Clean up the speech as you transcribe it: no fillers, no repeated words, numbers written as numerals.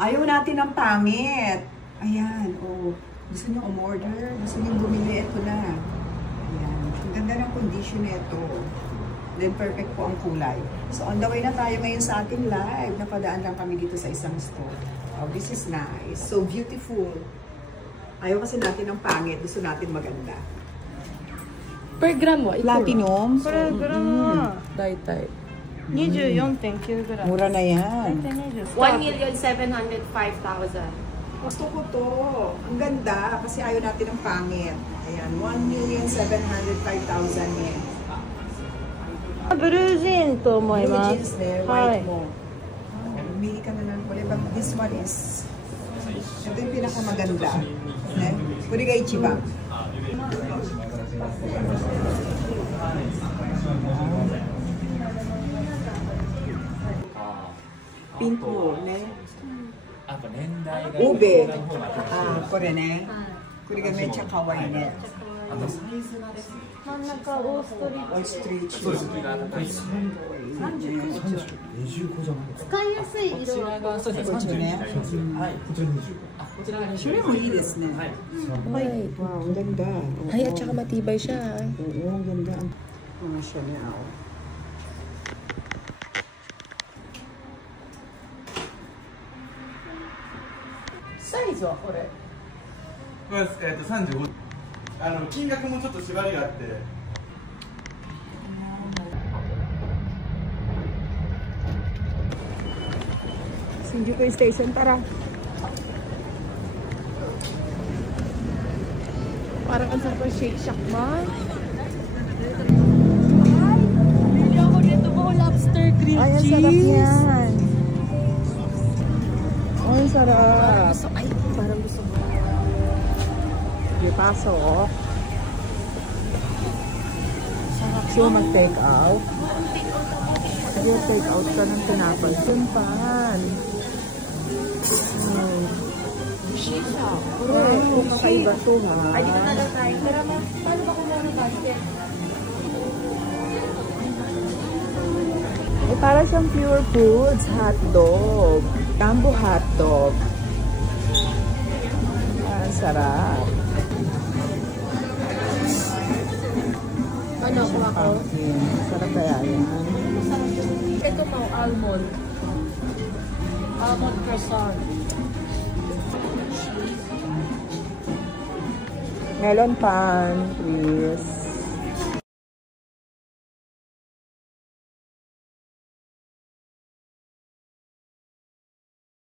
Ayaw natin ng pangit. Ayan, oh. Gusto nyo umorder? Gusto nyo bumili? Ito na. Ayan. Ang ganda ng condition nito. Then, perfect po ang kulay. So, on the way na tayo ngayon sa ating live. Napadaan lang kami dito sa isang store. Oh, this is nice. So beautiful. Ayaw kasi natin ng pangit. Gusto natin maganda. Per gram wa? Platinum. Per gram. Dai-dai. 24.9g. Mura na yan. 1,705,000. Gusto ko to. Ang ganda. Kasi ayaw natin ng pangit. Ayan. 1,705,000 yen. Blue jean to Blue omoimasu. jeans there. White mo. Bumili ka na ng kulay. But this one is ito yung pinakamaganda. Pwede ka ichiba. Pink mo, ne? Ube.これね。これがめっちゃ可愛いね。真ん中オーストリオーストリーチ。使いやすい色はこっちね。それもいいですね。はい。Wow, ang ganda. Ay, at saka matibay siya. Oo, ang ganda. Mga Chanel. Size はこれ。これ35。金額もちょっと縛りがあって。Shinjuku Station, tara. Parang ang sarap ng Shake Shack man. Ay, bili ako dito po lobster grilled Ay, ang cheese. sarap yan. Ay, ang sarap. Parang gusto mo. Di pasok. Sarap. Gusto mo mag-take out? Sige, take out ka ng tinapay. Sunpan. Shake Shack. Wow, kakaiba to ha. Ay, dito na lang tayo. Pero paano ba kumuha ng basket? Eh, para siyang Pure Foods hotdog. Jumbo hotdog. Ah, sarap. Ano, kuha ko? Sarap kaya yan. Ito mo, almond. Almond croissant. Melon pan, please.